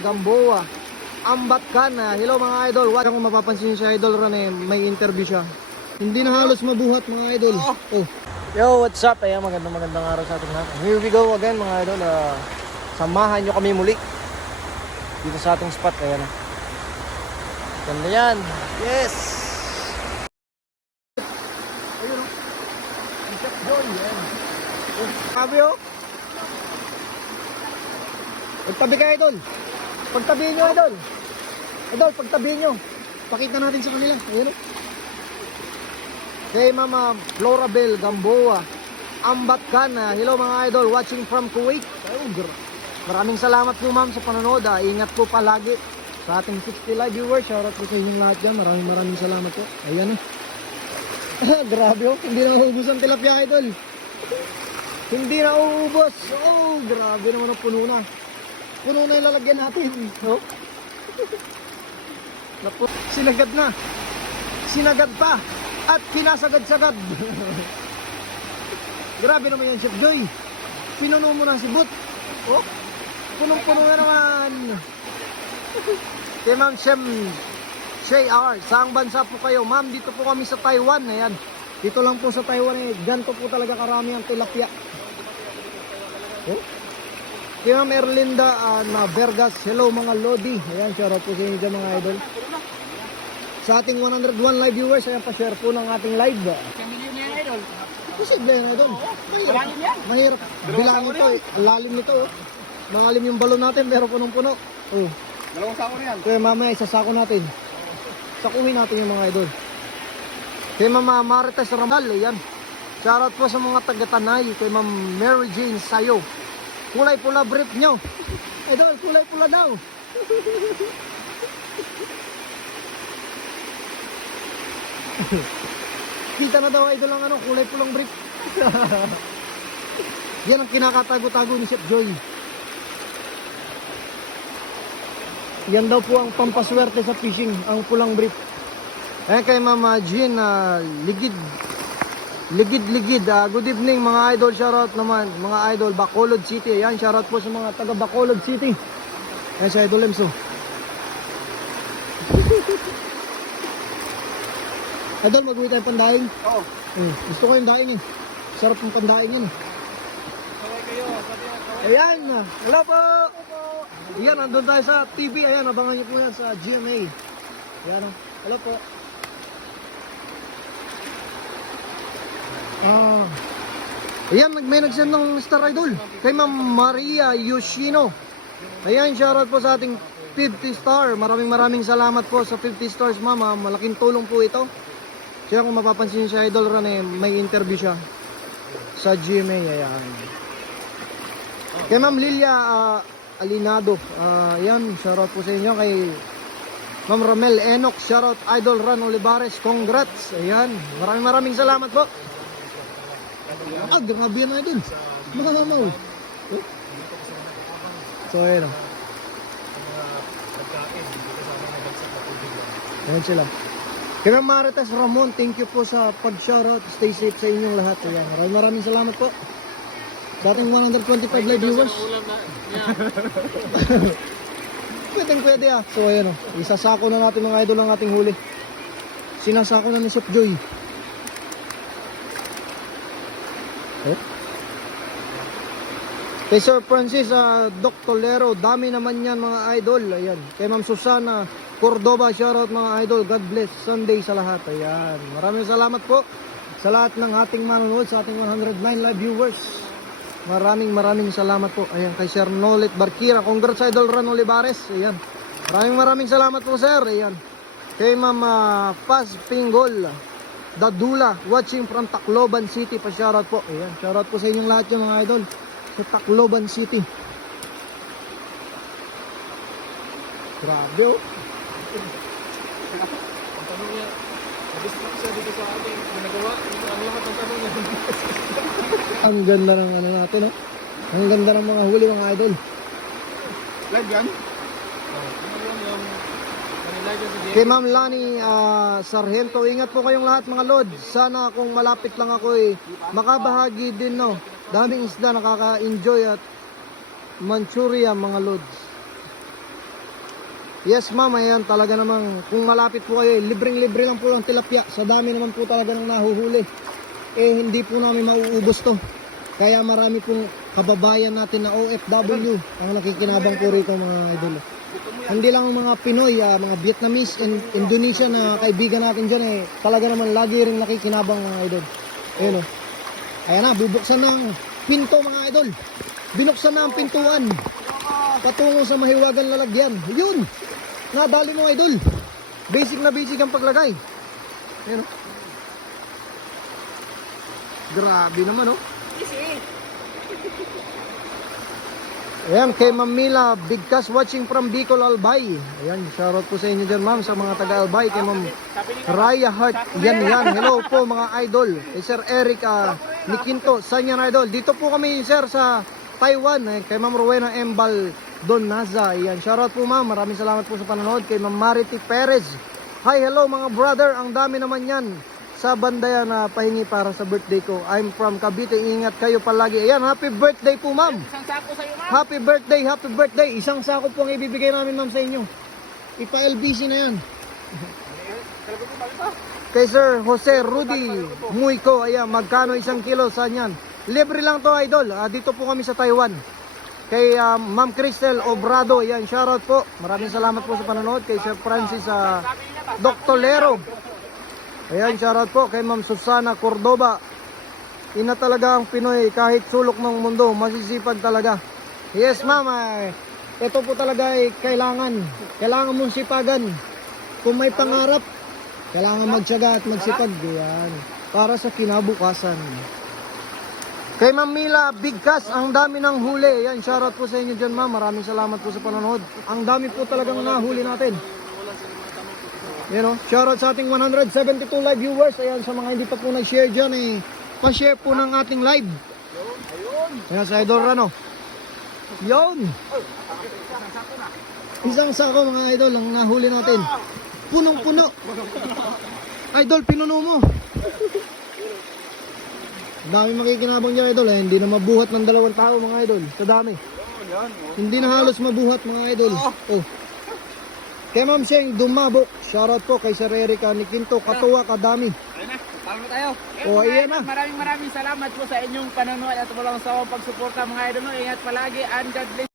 Gamboa, Ambat Kana. Hello mga idol. Wala kung mapapansin si Idol Ron may interview siya. Hindi na halos mabuhat mga idol. Oh. Yo, what's up? Ayan, magandang araw sa ating lahat. Here we go again mga idol. Samahan nyo kami muli dito sa ating spot. Ayan. Ganda yan. Yes! Ayun o. Ang Chef Joy. Ayan. Oh, sabi o. Pagtabi ka idol. Pagtabihin nyo idol. Idol, pagtabihin nyo. Pakita natin sa kanila. Ayan o. Kay Mama Florabel Gamboa, Ambat Kana. Hello mga idol, watching from Kuwait. Maraming salamat po ma'am sa panonood. Ingat po palagi sa ating 60 live viewers. Shoutout po sa inyong lahat dyan. Maraming salamat po. Ayan o. Grabe o. Hindi na maubos ang tilapia idol. Hindi na uubos. Oh, grabe naman ang puno na. Puno na yung lalagyan natin. Oh. Naku, sinagad na. Sinagad pa. At pinasagad-sagad. Grabe naman yan, Chef Joy. Pinuno mo na si Boot. Oh, punong-puno na naman. Kay Ma'am Shay R. Saang bansa po kayo? Ma'am, dito po kami sa Taiwan. Ayan. Dito lang po sa Taiwan. Ganito po talaga karami ang tilapia. Oh. Kay Ma'am Erlinda na Vergas. Hello mga Lodi. Ayan, shoutout po sa inyo dyan mga idol. Sa ating 101 live viewers, ayan, pa-share po ng ating live. Million yan, idol. Posible yan, idol. Mahirap bilangin ito eh. Lalim nito oh. Mangalim yung balon natin pero punong-puno. Oh. Dalawang sako na yan. Kaya mamaya isasako natin. Sakuhin natin yung mga idol. Kay Mama Marites Ramal, ayan. Shoutout po sa mga taga-Tanay. Kay Ma'am Mary Jane Sayo. Kulay pula brief nyo. Idol, kulay pula daw. Kita na daw idol ang ano, kulay pulang brief. Yan ang kinakatago-tago ni Chef Joy. Yan daw po ang pampaswerte sa fishing, ang pulang brief. Ayan kay Mama Jean, Ligid. Good evening mga idol, shoutout naman mga idol Bacolod City. Ayan, shoutout po sa mga taga Bacolod City. Ayan si Idol Lemso. Idol, mag-uwi tayo pandaing. Oo. Gusto ko yung daing eh. Sarap yung pandaing yun eh. Kaway kayo. Ayan, hello po. Ayan, nandun tayo sa TV. Ayan, abangan nyo po yan sa GMA. Ayan, hello po. Ayan, may nagsend ng Star Idol kay Ma'am Maria Yoshino. Ayan, shoutout po sa ating 50 star. Maraming salamat po sa 50 stars ma'am. Malaking tulong po ito. Kaya kung mapapansin si Idol Ron may interview siya sa GMA. Ayan. Kay Ma'am Lilia Alinado. Ayan, shoutout po sa inyo. Kay Ma'am Ramel Enoch, shoutout Idol Ron Olivares. Congrats. Ayan, maraming salamat po. Grabe yan na din. Mga mamaw. So, ayan o. Ayan sila. Kaya Marites Ramon, thank you po sa pag-shoutout. Stay safe sa inyong lahat. Ayan. Maraming salamat po. Sa ating 125 live viewers. Pwede ah. So, ayan o. Isasako na natin mga idol ang ating huli. Sinasako na ni Chef Joy. Oh. Kay Sir Francis Doc Tolero, dami naman yan mga idol. Ayan. Kay Ma'am Susana Cordoba, shoutout mga idol. God bless Sunday sa lahat. Ayan. Maraming salamat po sa lahat ng ating manonood, sa ating 109 live viewers. Maraming salamat po. Ayan, kay Sir Nolet Barkira. Congrats Idol Ron Olivares. Ayan. Maraming salamat po sir. Ayan. Kay Ma'am Paz Pingol Dadula, watching from Tacloban City, pa-shoutout po. Ayan, shoutout po sa inyong lahat yung mga idol sa Tacloban City. Grabe oh. Ang tanong niya, nag-distract siya dito sa ating ginagawa. Ang lahat ng tanong niya. Ang ganda ng ano natin oh. Ang ganda ng mga huli mga idol. Live yan? Kay Ma'am Lani Sargento, ingat po kayong lahat mga lord. Sana kung malapit lang ako makabahagi din no. Daming isda, nakaka-enjoy at Manchuria mga lods. Yes ma'am, ayan talaga namang kung malapit po kayo, libreng-libre lang po ang tilapia. Sa dami naman po talaga ng nahuhuli. Hindi po namin mauubos to. Kaya marami pong kababayan natin na OFW ang nakikinabang po rito mga idol. Hindi lang ang mga Pinoy, mga Vietnamese and Indonesia na kaibigan natin dyan talaga naman lagi rin nakikinabang mga idol. Ayun o. Ayan na, bubuksan na ang pinto mga idol. Binuksan na ang pintuan. Patungo sa mahiwagang lalagyan. Yun! Nadali mo idol. Basic na basic ang paglagay. Ayun o. Grabe naman o. Ayan, kay Ma'am Mila Bigkas watching from Bicol, Albay. Ayan, shoutout po sa inyo dyan ma'am, sa mga taga Albay. Kay Ma'am Raya Hart, yan. Hello po mga idol. Kay Sir Eric Nikinto, Sanyan idol. Dito po kami sir sa Taiwan. Kay Ma'am Rowena Embal Don Naza. Ayan, shoutout po ma'am. Maraming salamat po sa panonood. Kay Ma'am Marity Perez. Hi, hello mga brother. Ang dami naman yan sa bandaya na pahingi para sa birthday ko. I'm from Cavite. Ingat kayo palagi. Ayan, happy birthday po ma'am. Isang sako sa'yo, ma'am. Happy birthday, happy birthday. Isang sako po ang ibibigay namin ma'am sa inyo. Ipa-LBC na yan. Kay Sir Jose Rudy Muico, ayan, magkano 1 kilo saan yan? Libre lang to idol. Dito po kami sa Taiwan. Kay Ma'am Cristel Obrado, ayan, shoutout po. Maraming salamat po sa panonood. Kay Sir Francis Doctolero. Ayan, shoutout po kay Ma'am Susana Cordoba. Ina talaga ang Pinoy kahit sulok ng mundo, masisipag talaga. Yes ma'am, ito po talaga ay kailangan mong sipagan. Kung may pangarap, kailangan magtiyaga at magsipag. Ayan, para sa kinabukasan. Kay Ma'am Mila Bigkas, ang dami ng huli. Ayan, shoutout po sa inyo dyan ma'am. Maraming salamat po sa panonood. Ang dami po talagang nahuli natin. Ayan o, shoutout sa ating 172 live viewers. Ayan, sa mga hindi pa po nag-share dyan, pa-share po ng ating live. Ayan, sa Idol Rano. Yun! Isang sako mga idol ang nahuli natin. Punong-puno. Idol, pinuno mo. Dami makikinabang dyan idol. Hindi na mabuhat ng 2 tao mga idol. Sa dami. Hindi na halos mabuhat mga idol. Oh. Kay Ma'am Sheng Dumabok, shoutout po kay Sir Erica Nikinto, katuwa kadami. Ayun na, tama na tayo. Ayan na. Maraming salamat po sa inyong panonood at walang sawang pagsuporta mga idol. Ingat palagi and God bless.